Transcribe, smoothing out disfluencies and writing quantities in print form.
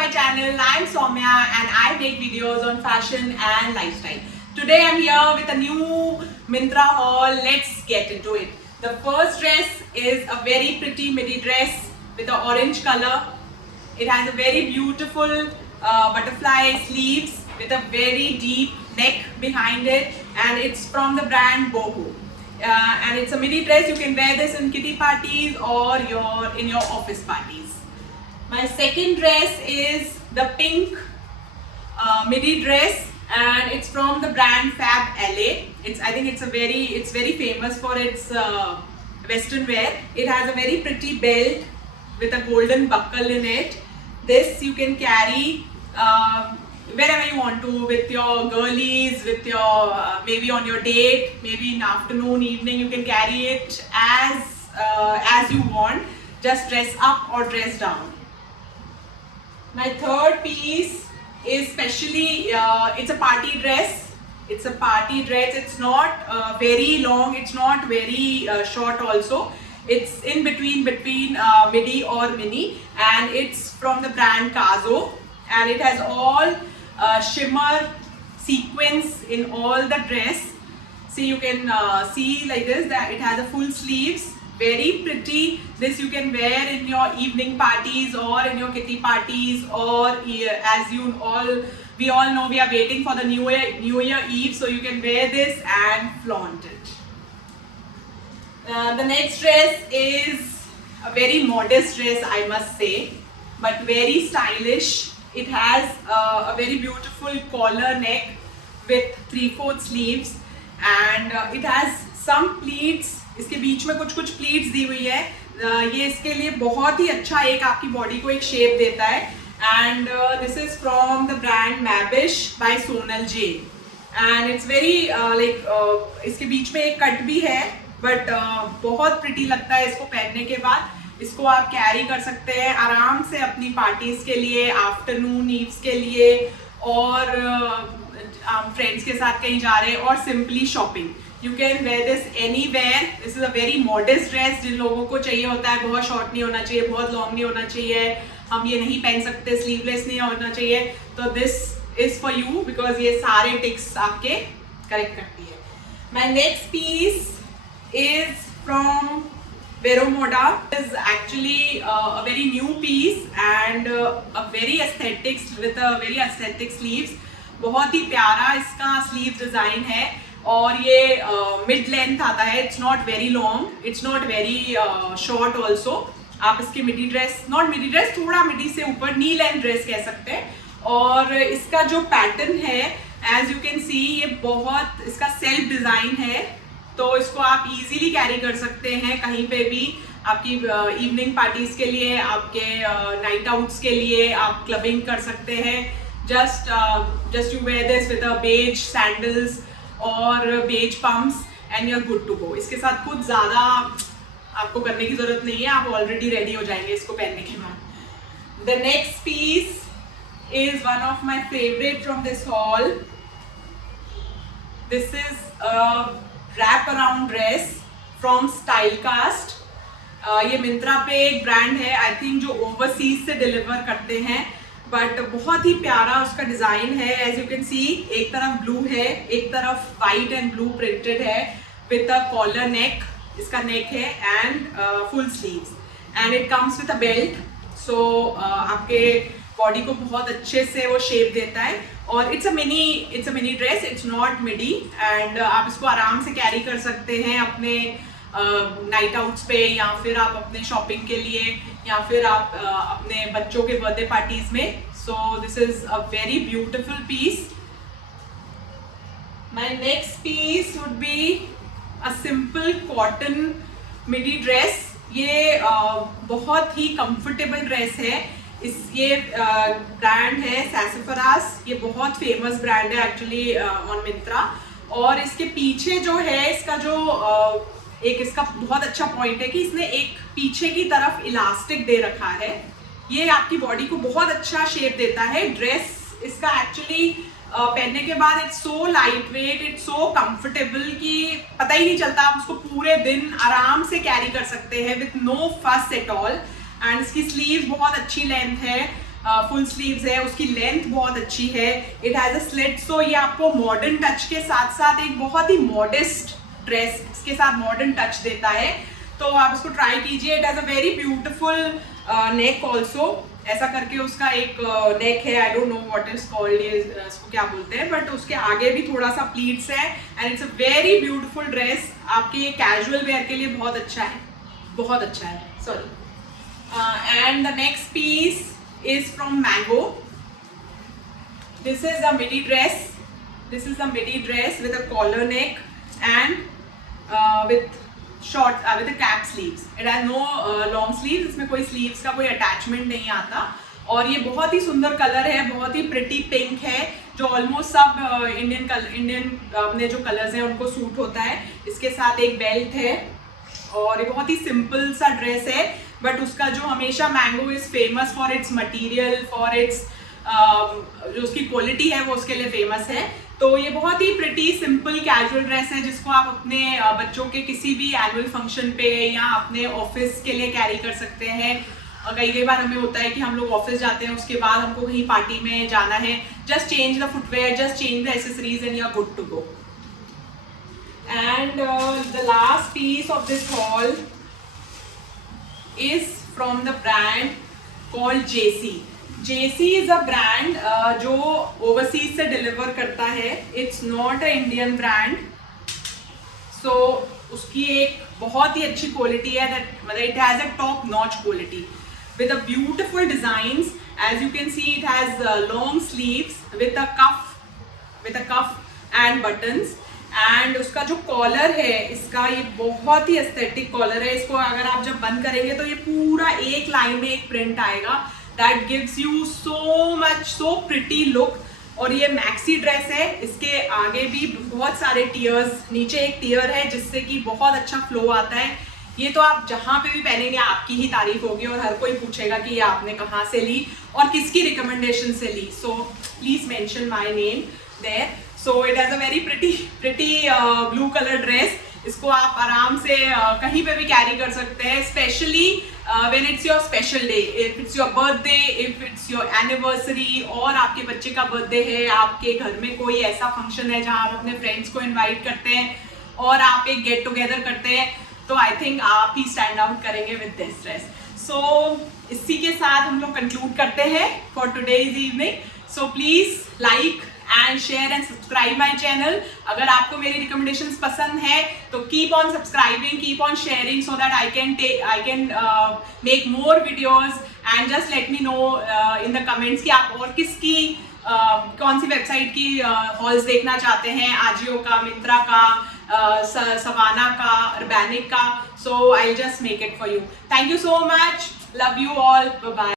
my channel. I'm Soumya and I make videos on fashion and lifestyle. Today I'm here with a new Myntra haul. Let's get into it. The first dress is a very pretty midi dress with an orange color. It has a very beautiful butterfly sleeves with a very deep neck behind it, and it's from the brand Boho. And it's a midi dress. You can wear this in kitty parties or in your office parties. My second dress is the pink midi dress, and it's from the brand Fab LA. I think it's very famous for its western wear. It has a very pretty belt with a golden buckle in it. This you can carry wherever you want to, with your girlies, with your maybe on your date, maybe in afternoon, evening. You can carry it as you want. Just dress up or dress down. My third piece is specially it's a party dress. It's a party dress. It's not very long. It's not very short also. It's in between midi or mini, and it's from the brand Kazo, and it has all shimmer sequins in all the dress. See, you can see like this that it has a full sleeves, very pretty. This you can wear in your evening parties or in your kitty parties, or as we all know, we are waiting for the New Year Eve, so you can wear this and flaunt it. The next dress is a very modest dress, I must say, but very stylish. It has a very beautiful collar neck with 3/4 sleeves, and it has some pleats. इसके बीच में कुछ pleats दी हुई है. ये इसके लिए बहुत ही अच्छा एक आपकी बॉडी को एक शेप देता है. And this is from the brand Mabish by Sonal Jain. And it's very इसके बीच में एक कट भी है, बट बहुत प्रिटी लगता है इसको पहनने के बाद. इसको आप कैरी कर सकते हैं आराम से अपनी पार्टीज के लिए, आफ्टरनून ईव्स के लिए, और फ्रेंड्स के साथ कहीं जा रहे हैं, और simply shopping. You can wear this anywhere. This is a very modest dress. जिन लोगों को चाहिए होता है बहुत शॉर्ट नहीं होना चाहिए, बहुत लॉन्ग नहीं होना चाहिए, हम ये नहीं पहन सकते, स्लीवलेस नहीं होना चाहिए, तो this is for you, because ये सारे टिक्स आपके करेक्ट करती है. My next piece is from Vero Moda. It is actually a very new piece and a very aesthetic with a very aesthetic sleeves. बहुत ही प्यारा इसका स्लीव डिजाइन है, और ये मिड लेंथ आता है. It's not very long, it's not very short also. आप इसके midi dress, not midi dress, थोड़ा मिडी से ऊपर नी लेंथ ड्रेस कह सकते हैं. और इसका जो पैटर्न है, एज यू कैन सी, ये बहुत इसका सेल्फ डिजाइन है, तो इसको आप इजीली कैरी कर सकते हैं कहीं पे भी. आपकी इवनिंग पार्टीज के लिए, आपके नाइट आउट्स के लिए, आप क्लबिंग कर सकते हैं. Just you wear this with a beige sandals और beige pumps and you are good to go. इसके साथ कुछ ज़्यादा आपको करने की ज़रूरत नहीं है, आप ऑलरेडी रेडी हो जाएंगे इसको पहनने के बाद. The next piece is one of my favourite from this haul. This is wrap around dress from Stylecast. ये मिंत्रा पे एक ब्रांड है, आई थिंक, जो ओवरसीज से डिलीवर करते हैं, बट बहुत ही प्यारा उसका डिजाइन है. एज यू कैन सी, एक तरफ ब्लू है, एक तरफ वाइट एंड ब्लू प्रिंटेड है, विद अ कॉलर नेक. इसका नेक है and full sleeves, and it comes with a belt. So आपके बॉडी को बहुत अच्छे से वो शेप देता है. और it's a mini dress, it's not MIDI, and आप इसको आराम से कैरी कर सकते हैं अपने नाइट आउट्स पे, या फिर आप अपने शॉपिंग के लिए, या फिर आप अपने बच्चों के बर्थडे पार्टीज में. So this is a very beautiful piece. My next piece would be a simple cotton midi dress. ये बहुत ही कंफर्टेबल ड्रेस है. ये ब्रांड है सैसफरास. ये बहुत फेमस ब्रांड है एक्चुअली ऑन मिंत्रा. और इसके पीछे जो है, इसका जो एक इसका बहुत अच्छा पॉइंट है कि इसने एक पीछे की तरफ इलास्टिक दे रखा है. ये आपकी बॉडी को बहुत अच्छा शेप देता है. ड्रेस इसका एक्चुअली पहनने के बाद it's so light weight, it's so comfortable कि पता ही नहीं चलता. आप उसको पूरे दिन आराम से कैरी कर सकते हैं विथ नो फस एट ऑल. एंड इसकी स्लीव बहुत अच्छी लेंथ है, फुल स्लीव्स है, उसकी लेंथ बहुत अच्छी है, इट हैज अ स्लिट, सो ये आपको मॉडर्न टच के साथ साथ एक बहुत ही मॉडेस्ट ड्रेस के साथ मॉडर्न टच देता है। तो आप इसको ट्राई कीजिए। It has a very beautiful neck also, ऐसा करके उसका एक नेक है, I don't know what is called, ये इसको क्या बोलते हैं, बट उसके आगे भी थोड़ा सा प्लीट्स है and it's a very beautiful dress. आपके कैजुअल वेयर के लिए बहुत अच्छा है, बहुत अच्छा है, sorry. And the next piece is from Mango. This is a midi dress. This is a midi dress with a collar neck and with short with a cap sleeves. It has no long sleeves. इसमें कोई sleeves का कोई attachment नहीं आता और ये बहुत ही सुंदर कलर है, बहुत ही प्रिटी पिंक है जो ऑलमोस्ट सब इंडियन अपने जो कलर्स हैं उनको सूट होता है। इसके साथ एक बेल्ट है और ये बहुत ही सिंपल सा ड्रेस है, बट उसका जो हमेशा mango is famous for its material, for its जो उसकी क्वालिटी है वो उसके लिए फेमस है। तो ये बहुत ही प्रिटी सिंपल कैजुअल ड्रेस है जिसको आप अपने बच्चों के किसी भी एनुअल फंक्शन पे या अपने ऑफिस के लिए कैरी कर सकते हैं। कई बार हमें होता है कि हम लोग ऑफिस जाते हैं, उसके बाद हमको कहीं पार्टी में जाना है, just change the footwear, just change the accessories and you are good to go. And the last piece of this haul is from the brand called JC. JC is a brand जो overseas से deliver करता है. It's not a Indian brand. So उसकी एक बहुत ही अच्छी quality है, that मतलब it has a top notch quality with a beautiful designs. As you can see, it has long sleeves with a cuff and buttons. And उसका जो collar है इसका, ये बहुत ही एस्थेटिक कॉलर है। इसको अगर आप जब बंद करेंगे तो ये पूरा एक लाइन में एक प्रिंट आएगा, that gives you so much, so pretty look. और ये मैक्सी ड्रेस है, इसके आगे भी बहुत सारे टियर्स, नीचे एक टियर है जिससे कि बहुत अच्छा फ्लो आता है। ये तो आप जहाँ पे भी पहनेंगे आपकी ही तारीफ होगी और हर कोई पूछेगा कि ये आपने कहाँ से ली और किसकी रिकमेंडेशन से ली। So please mention my name there. So it has a very pretty blue color dress. इसको आप आराम से कहीं पे भी कैरी कर सकते हैं, specially when it's your special day, if it's your birthday, if it's your anniversary, और आपके बच्चे का बर्थडे है, आपके घर में कोई ऐसा फंक्शन है जहाँ आप अपने फ्रेंड्स को इनवाइट करते हैं और आप एक गेट टुगेदर करते हैं, तो आई थिंक आप ही स्टैंड आउट करेंगे विद दिस ड्रेस। सो इसी के साथ हम लोग कंक्लूड करते हैं for today's evening. So please like and share and subscribe my channel. अगर आपको मेरी recommendations पसंद है तो keep on subscribing, keep on sharing so that I can make more videos and just let me know in the comments कि आप और किसकी कौन सी वेबसाइट की हॉल्स देखना चाहते हैं, आजियो का, मिंत्रा का, सवाना का, अर्बैनिक का। So I'll just make it for you. Thank you so much. Love you all. Bye bye.